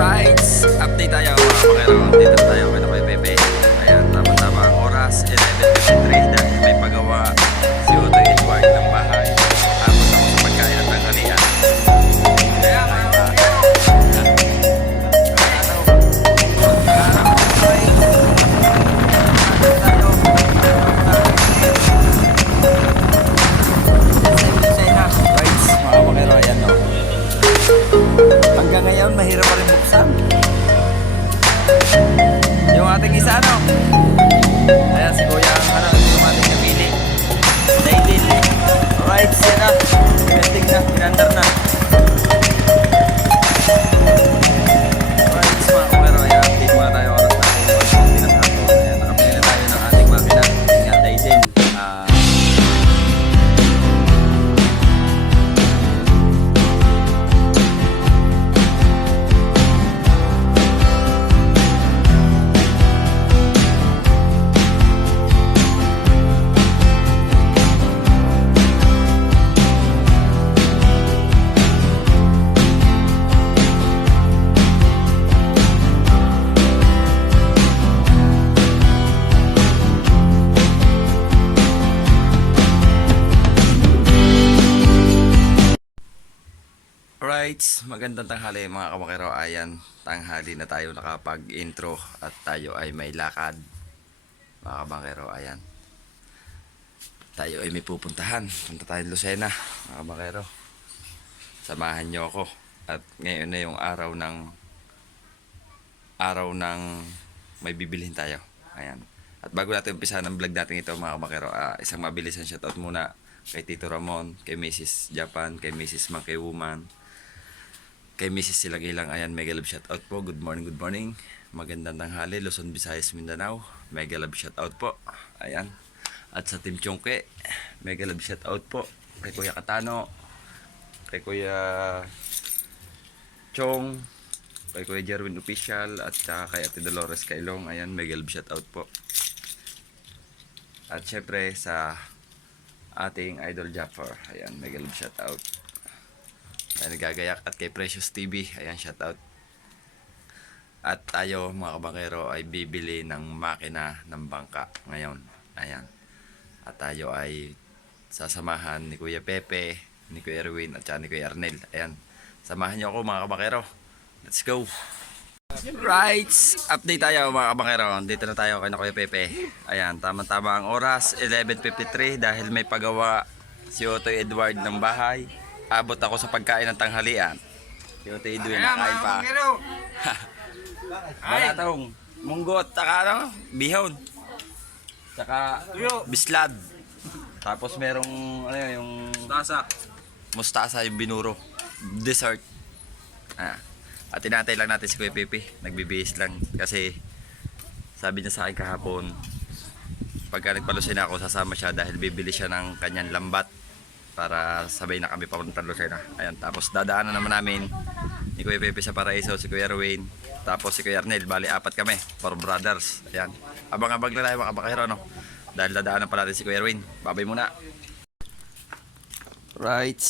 Right, update tayo mga kapakero. Dito tayo kay Kuya Pepe. Ayan, tama-tama ang oras, 11:53 dahil may pagawa si Otoy Edward ng bahay. Tapos ako sa pagkain at tanghalian. Kaya mga kapakero. Hanggang ngayon, mahirap pa rin buksan yung ating isa, ano? Ayan, si Kuya, yung ating napili. Daydin. Alright, yan na. Pinending na, pinandar na. Alright, mga kumero, ayan, update muna tayo oras natin. Ayan, nakapili na tayo ng ating makina. Ayan, Daydin. Alright, magandang tanghali mga kamakero. Ayan, tanghali na tayo nakapag-intro at tayo ay may lakad mga kamakero. Ayan, tayo ay may pupuntahan. Punta tayo Lucena mga kamakero. Samahan nyo ako. At ngayon na yung araw ng may bibilhin tayo. Ayan. At bago natin umpisa ng vlog natin ito mga kamakero, isang mabilisan shoutout muna kay Tito Ramon, kay Mrs. Japan, kay Mrs. Monkey Woman, kay Mrs. Silagilang. Ayan, mega love shoutout po. Good morning, good morning. Magandang tanghali, Luzon, Visayas, Mindanao. Mega love shoutout po. Ayan. At sa Team Chongke, mega love shoutout po. Kay Kuya Katano, kay Kuya Chong, kay Kuya Jerwin Official, at saka kay Ate Dolores Kailong. Ayan, mega love shoutout po. At syempre sa ating Idol Japper. Ayan, mega love shoutout. Ay, nagagayak. At kay Precious TV, ayan, shoutout. At tayo mga kabangkero ay bibili ng makina ng bangka ngayon. Ayan. At tayo ay sasamahan ni Kuya Pepe, ni Kuya Erwin, at ni Kuya Arnel. Ayan, samahan niyo ako mga kabangkero. Let's go. Right, update tayo mga kabangkero. Dito na tayo kay Kuya Pepe. Ayan, tama-tama ang oras, 11:53 dahil may pagawa si Otoy Edward ng bahay. Abot ako sa pagkain ng tanghalian. Si Otoy Edward nakain pa. Wala tong munggot, saka ano, bihon, saka bislad. Tapos merong ano yung mustasa yung binuro. Dessert. At tinatay lang natin si Kuya Pepe. Nagbibihis lang kasi sabi niya sa akin kahapon, pagka nagpalusina ako sasama siya dahil bibili siya ng kanyang lambat para sabay na kami papuntang Lucena. Ayan, tapos dadaanan naman namin ni Kuya Pepe sa Paraiso, si Kuya Erwin, tapos si Kuya Arnel. Bali, apat kami, 4 brothers. Ayan, abang-abang na tayo mga kabakero, no? Dahil dadaanan pa natin si Kuya Erwin. Babay muna. Right,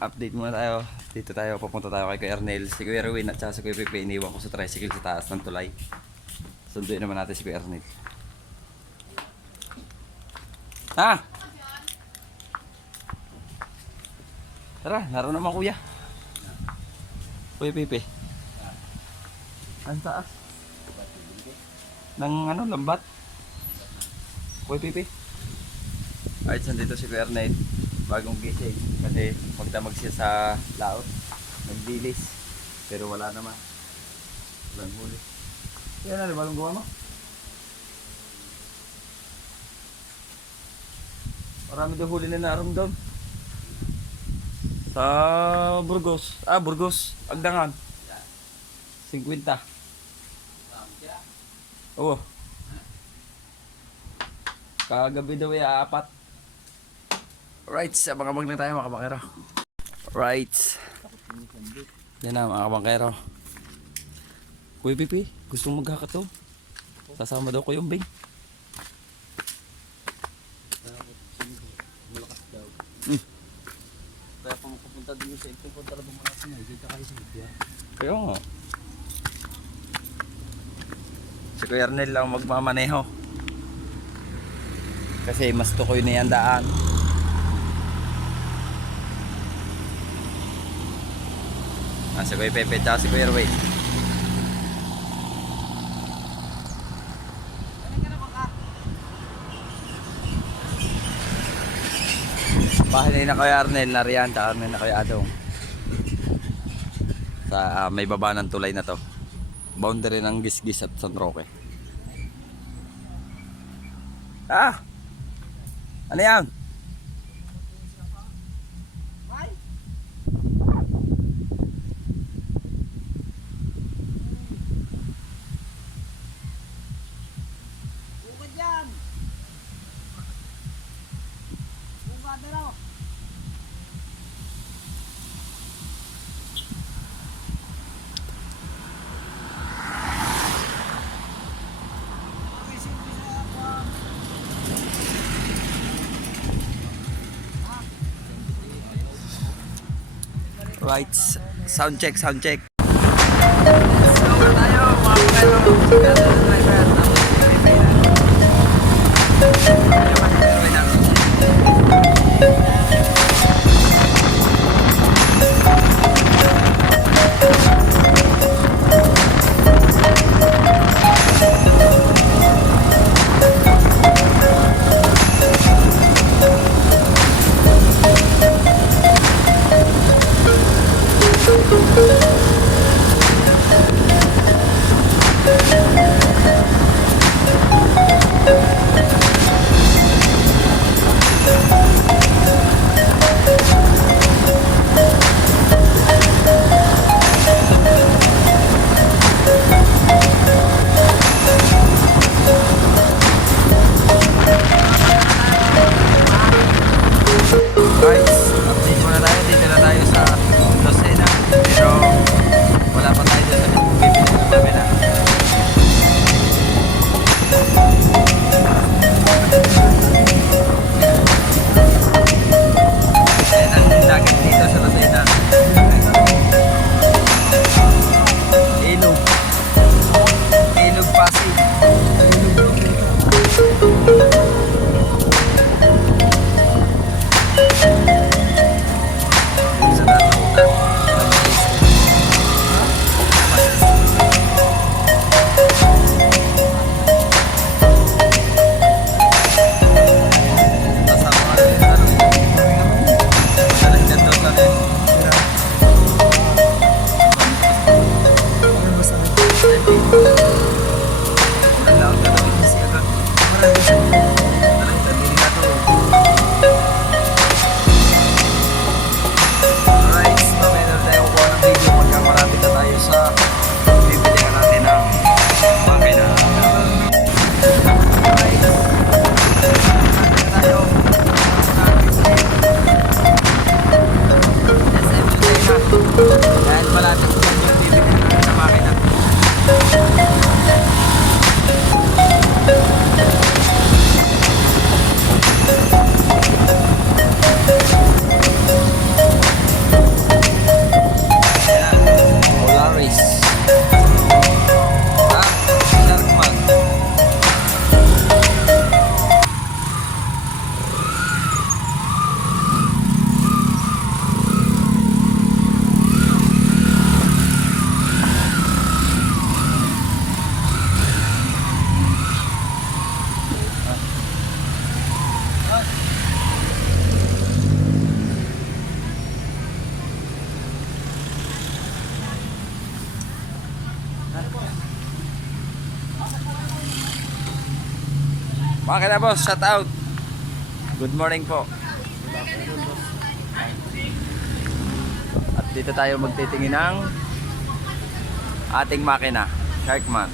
update muna tayo. Dito tayo, papunta tayo kay Kuya Arnel. Si Kuya Erwin at si Kuya Pepe iniwan ko sa tricycle sa taas ng tulay. Sunduin naman natin si Kuya Arnel. Tara, naroon naman Kuya. Kuya Pepe. Ang taas ng ano, lambat. Kuya Pepe. Alright, sandito si Kuya Arnel. Bagong gising kasi magdamag siya sa laot. Nagdilis. Pero wala naman. Walang huli. Yan na, walang gawa mo. Marami daw huli na naroon doon. Sa Burgos. Burgos. Agdangan. 50. Oo. Kagabi daw ay 4. Right, abang-abang na tayo mga kabangkero. Right. Yan na mga kabangkero. Kuya Pipi, gusto mong maghakat daw? Sasama daw ko yung bing. Malakas daw. Kaya kung pupunta din sa ito, punta na bumalakas na. Dito kayo sa media. Kaya nga. Si Kuya Arnel lang magmamaneho. Kasi mas tukoy na yan daan. Si Kuya Pepe at si Kuya Erwin. Bahay na Kuya Arnel, nariyan, Arnel na Kuya Adong. Sa may baba ng tulay na to. Boundary ng Gisgis at San Roque. Ano yan? Bukad yan. Bukad na raw. Right, sound check, sound check. Let's go na tayo mga kapero. Together with my friend. Guys, update muna tayo. Dito na tayo sa Lucena. Pero wala pa tayo dyan sa bibili namin na. Ayan ang dagat dito sa Lucena. Ilog. Ilog Pasig. Dahil malapit ko yung bibili namin sa makina. Polaris. Sharkman. Mga kina boss, shout out. Good morning po. At dito tayo magtitingin ng ating makina, Sharkman.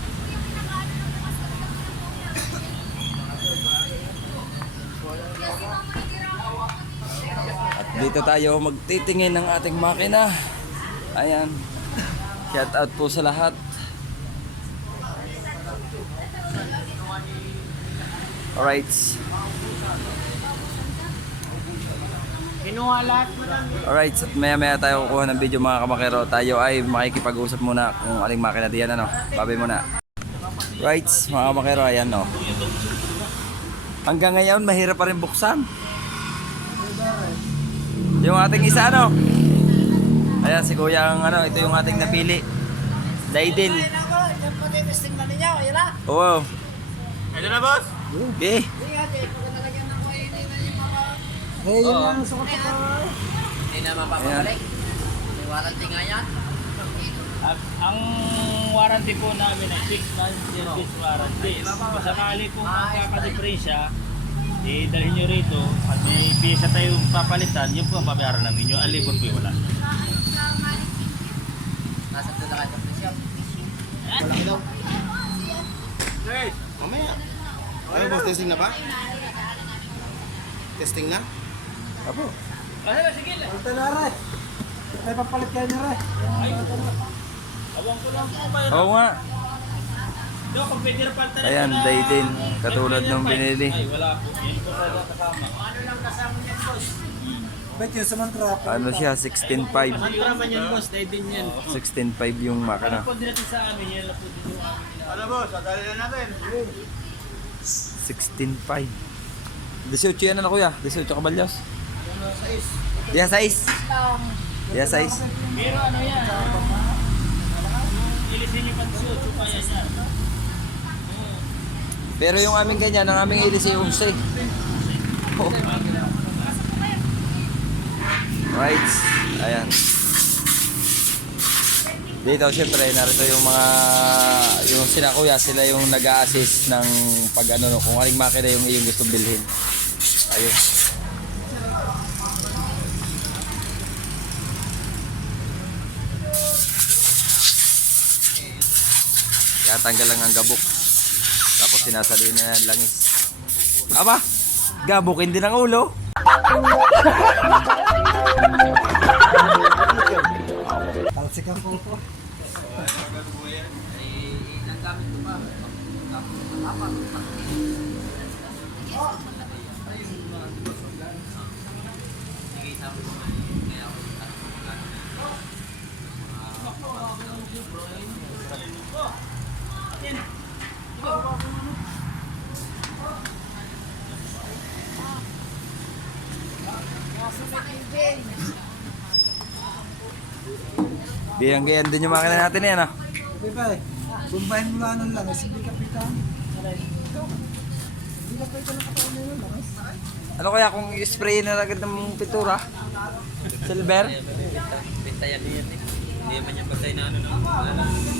At dito tayo magtitingin ng ating makina. Ayan. Shout out po sa lahat. Alright. Kinuha lahat mo lang. Alright, so maya tayo kukuha ng video mga kamakero. Tayo ay makikipag-usap muna kung aling makina diyan ano. Babay muna. Right, mga kamakero, ayan no. Hanggang ngayon, mahirap pa rin buksan. Yung ating isa ano. Ayan si kuya ang ano, ito yung ating napili. Daidin. Ay, nako, yan pa din, testing na ninyo, ayun na. Oo. Ito na, boss? Okay. Hindi nga, Jay, pag nalagyan ng kuha, hindi na yung mga... Eh, yun lang, sukat ko. Hindi na mapapabalik. May warranty nga yan. Ang warranty po namin ay 6 months service warranty. Kung sakali po magkakadiferensya, dalhin nyo rito at may pyesa tayong papalitan, yun po ang babayaran namin nyo. Ang libon po yung wala. Nasa doon na kayo ng presyon. Guys, mamaya. Ano boss, testing na ba? Testing na? Apo. Sige lang. Ito na rin. May papalit kayo na rin. Awang ko lang po kayo. Oo nga. Doon, kung pwede na palitan Ayan, ito na- Daidin. Katulad nung binili. Ay, wala po. Yan po sa kasama. Ano lang kasama niyan, boss? Ba't yun sa mantra? Ano siya, 16.5. Ano naman yan, boss? Daidin yan. 16.5 yung makina. Ano po din natin sa amin, yan lang po din yung amin. Ano boss, sadali na natin. 16.5. 18 yan na kuya. 18 kabalyos. Diya 6. Diya 6. Pero ano yan? Ilisin yung pansuot, suka yan yan. Pero yung aming ganyan, ang aming ilis ay 11. Oh. Right. Ayan. Dito syempre narito yung mga yung sina kuya, sila yung nag-a-assist ng pag ano no, kung aling makina yung iyong gustong bilhin. Ayun. Kaya tanggal lang ang gabok. Tapos sinasali na ng langis. Aba, gabukin din ang ulo. Talsikan po po. Gayang-gayan din yung makina natin yan ah. Di ba eh? Bumbahin mo lang ng langis, hindi kapitan. Hindi kapitan ng katawan nyo lang. Ano kaya kung i-spray na agad ng pintura? Silver? Benta yan yan eh. Hindi man yung bagay na ano na.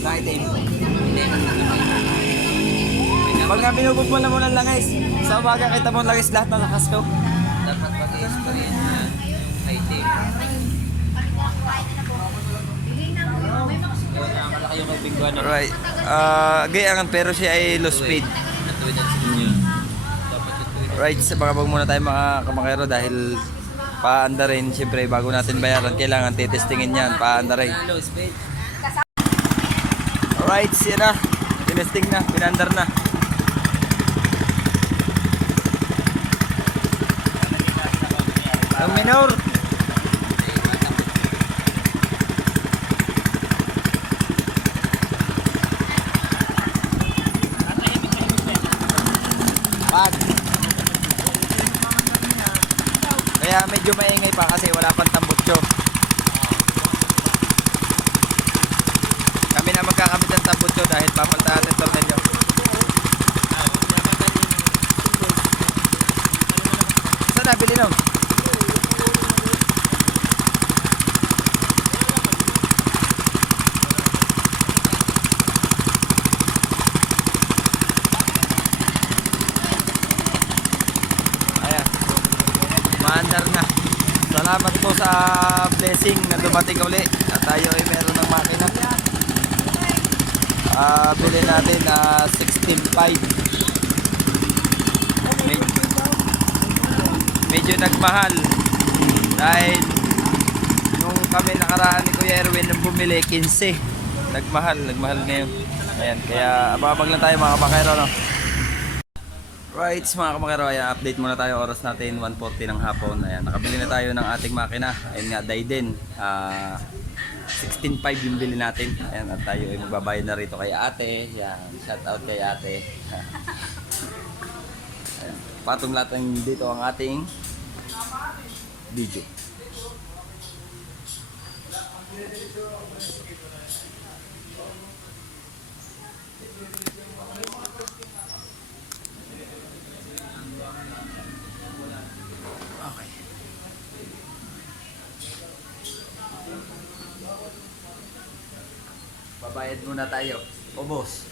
Lighting. Hindi. Pag nga binubog mo na mo ng langis, sa umaga kita mo ng langis lahat na lakas ko. Dapat pag-i-spray yan na item. Malaki yung kay Bingguan. Alright. Gayangan pero siya ay low speed. Natuwid ang sinyo. Dapat yung tuwid. Right, sa bagabag muna tayo mga kamakero dahil paanda rin. Siyempre bago natin bayaran, kailangan titestingin yan. Paanda rin. Low speed. Alright, siya na. Tinesting na, pinandar na. Ang minor. Pag. Kaya medyo maingay pa kasi wala pang tambutso. Kami na magkakamit ng tambutso dahil papalta natin tornilyo. Saan nabili nun? Ayan. Maandar na. Salamat po sa blessing na dumating uli. At tayo ay meron ng makina. Bili natin 16.5. Medyo nagmahal dahil nung kami nakaraan ni Kuya Erwin nung bumili 15. Nagmahal ngayon. Ayan, kaya ababag lang tayo mga kapakero no. Right, mga kamakero, ayan, update muna tayo. Oras natin 1:40 ng hapon. Ayan, nakabili na tayo ng ating makina. Ayun nga, Dayden. 16.5 yung bili natin. Ayan, at tayo ay magbabayad na rito kay ate. Ayan, shout out kay ate. Ayan, patong lahat dito ang ating video. Okay. Babayad muna tayo. O boss.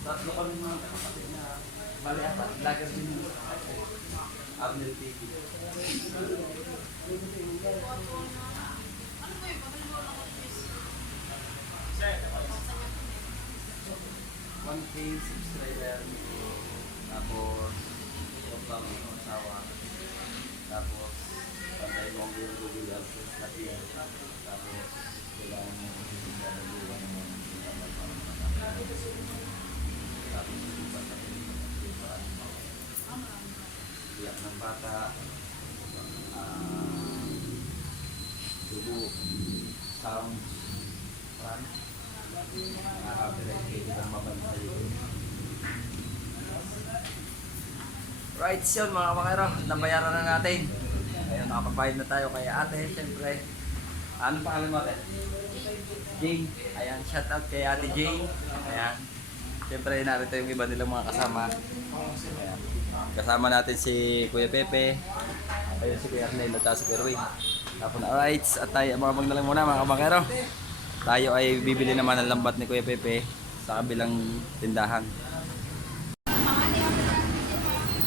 Tatlo kami mga kapatid na bali apat. Lager din yung Abnel TV. One K subscriber. Tapos pang asawa. Tapos pantay mong yung Google Adsense natin. Tapos kailangan mo yung gagawin mo tapos iba sa iyak ng bata, dugo, sound, run, nakaka-direct kayo ng mabansay. Right, yun mga makero, nabayaran na natin. Ayun, nakapagbayad na tayo kay ate, siyempre. Anong pangalan mo ate? Jane. Ayan, shout out kay ate Jane. Ayan. Siyempre, narito yung iba nilang mga kasama. Ayan. Kasama natin si Kuya Pepe. Ayun si Kuya Arnel at si Kuya Ruin. Tapos alright, at tayo mga na lang muna mga kabakero. Tayo ay bibili naman ng lambat ni Kuya Pepe sa kabilang tindahan.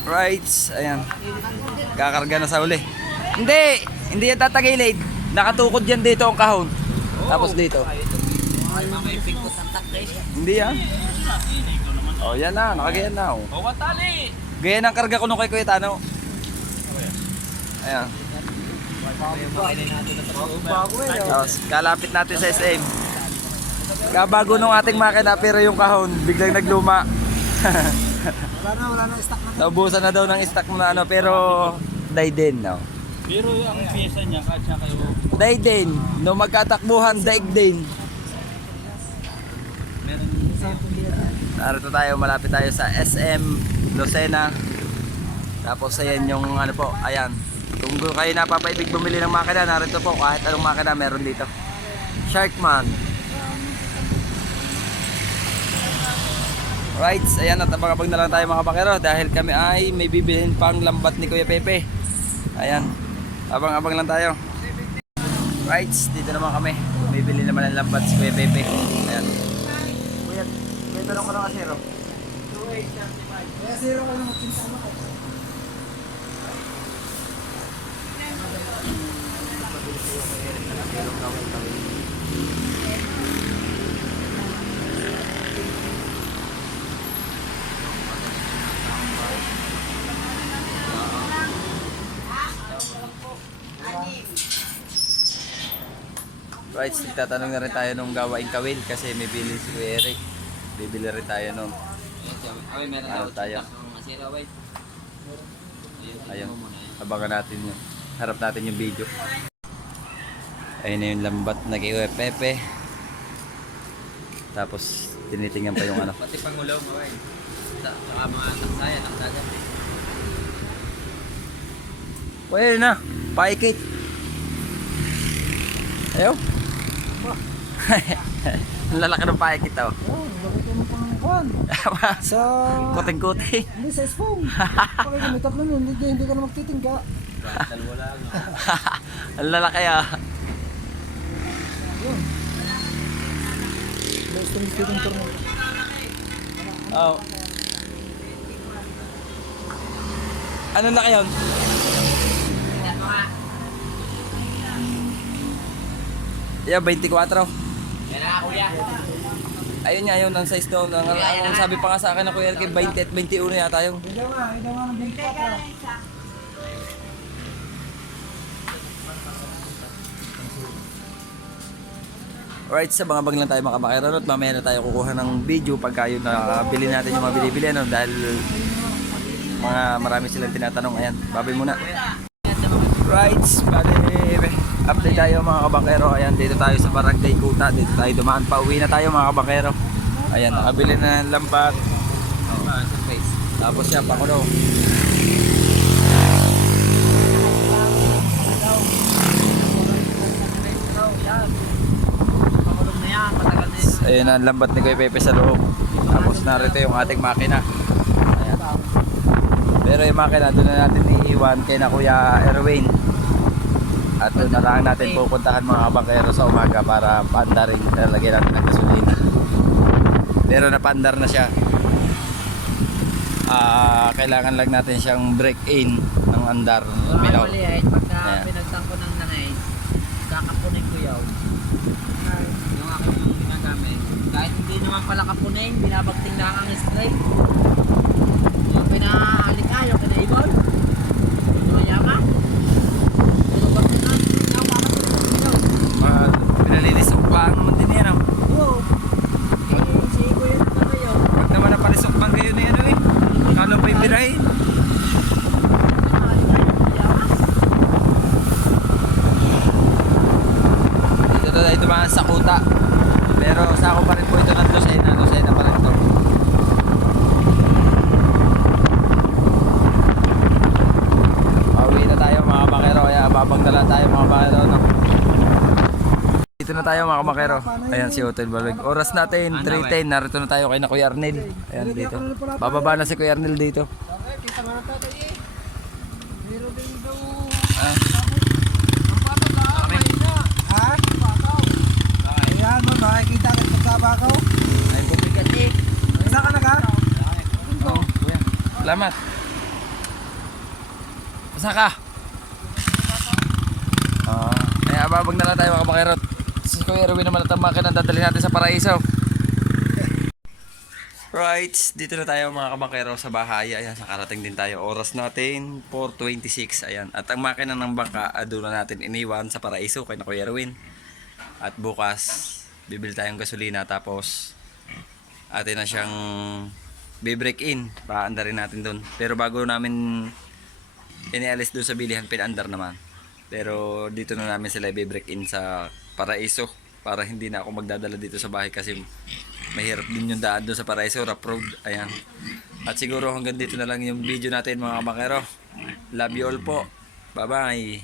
Right, ayan. Kakarga na sa uli. Hindi yan tatagilid. Nakatukod yan dito ang kahon. Tapos dito. Hindi yan. Oh, yan na, nakagayan na. Oh. Bawat tali! Gayan ang karga ko nung kay Kuya Tano. Ayan. Tapos, kalapit natin sa SM. Kabago nung ating makina pero yung kahon biglang nagluma. Wala na stock na. Naubusan na daw ng stock mo na ano pero Dayden no. Pero ang pyesa niya, kasya kayo. Dayden, no magkatakbuhan daig din. Narito tayo, malapit tayo sa SM Lucena. Tapos ayan yung ano po, ayan. Kung Kung kayo napapaibig bumili ng makina, narito po kahit anong makina meron dito. Sharkman. Right, ayan at abang-abang na lang tayo mga bakero dahil kami ay may bibilhin pang lambat ni Kuya Pepe. Ayan, abang-abang lang tayo. Right, dito naman kami. Bibili naman ng lambat si Kuya Pepe. Ayan. Kuya, may tanong ka na kasi ro. Kaya zero ka lang magkinsa mo. Right, tatanong na rin tayo nung gawaing kawil kasi may bili si Kuya Eric. Bibili rin tayo nung Ay, meron ano tayo. Masira, wait. Ayun, abangan natin yun. Harap natin yung video. Ayun na yung lambat na kay Kuya Pepe. Tapos tinitingnan pa yung ano. Pati pangulaw mo, ay. Saka mga taksaya ng dagat. Pwede na, paikit. Ayaw. Ang lalaki ng paikit oh. Oo, bakit mo pang kwan? Sa... Kuting-kuting. Hindi, sa spoon. Bakit may tatlo nun, hindi ka na magtitingga. Dalawa lang. Ang lalaki ah. Yun. Basta may speeding turno. Oh. Ano na kayo? Yeah, 24. Yan na, kuya. Ayun nga, yun ang size doon. Ang sabi pa nga sa akin na Kuya Eric, 20 at 21 yata yung. Hindi nga ng bingkata. Alright, sa mga bag lang tayo makabakero at mamaya na tayo kukuha ng video pagka yun bili natin yung mga binibili ano, dahil marami silang tinatanong. Ayan, babay muna. Right, bali, update tayo mga kabakero. Ayan, dito tayo sa Barangay Kuta. Dito tayo dumaan. Pauwi na tayo mga kabakero. Ayan, nakabili na ng lambat. Tapos yan, pakulo. Pakulong na yan, matagal na yan. Ayun ang lambat ni Kuya Pepe sa loob. Tapos narito yung ating makina. Ayan. Pero yung makina doon na natin iiwan kay na Kuya Erwin. At doon na lang natin pupuntahan mga kabakero sa umaga para paandarin. Lalagyan natin ng gasolina. Pero napandar na siya. Kailangan lang natin siyang break in ng andar. Milaw. Maliit, pagka Ayan. pinagtangko ng nanay, kakapunin ko yaw. Yung aking yung ginagamit. Kahit hindi naman pala kapunin, binabagting lang ang spray. Yung pinahalik ka, yung kinaibol. Yung mga yama. Pinubag ko na, nawa ka sa Pinalinis ang paan naman din yan. Oo. Eh, si Kuya na pala yun. Pag naman napalisok man kayo na yan eh. Kalo pa yung birahin. Pinahalik ka, yung yama. Dito na tayo dumaan sa Kuta. Pero sa ako pa rin po ito ng Lucena. Lucena pa rin ito. Pauwi na tayo mga bakero. Kaya babang na lang tayo mga bakero. No? Dito na tayo mga bakero. Ayan si Hotel Balag. Oras natin 3:10. Narito na tayo kay na Kuya Arnel. Ayan dito. Bababa na si Kuya Arnel dito. Okay, kita nga na tatay eh. Meron din daw. Ah. Ha? Ayan mo, makikita agad pagkabakaw. Ay, bumigat eh. Saan ka na ka? Oo, kuya. Salamat. Saan ka? Ababag na lang tayo mga kabakero. Si Kuya Erwin naman at ang makina dadalhin natin sa Paraiso. Right, dito na tayo mga kabakero sa bahay. Ayan, nakarating din tayo. Oras natin 4:26. Ayan, at ang makina ng bangka doon na natin iniwan sa Paraiso kay na Kuya Erwin. At bukas bibili tayong gasolina tapos atin na siyang bibreak in. Paandarin natin doon. Pero bago namin inialis doon sa bilihan, pinandar naman. Pero dito na namin sila i-break in sa Paraiso para hindi na ako magdadala dito sa bahay kasi mahirap din yung daan doon sa Paraiso, rough road. Ayan. At siguro hanggang dito na lang yung video natin mga kabakero. Love you all po. Bye-bye.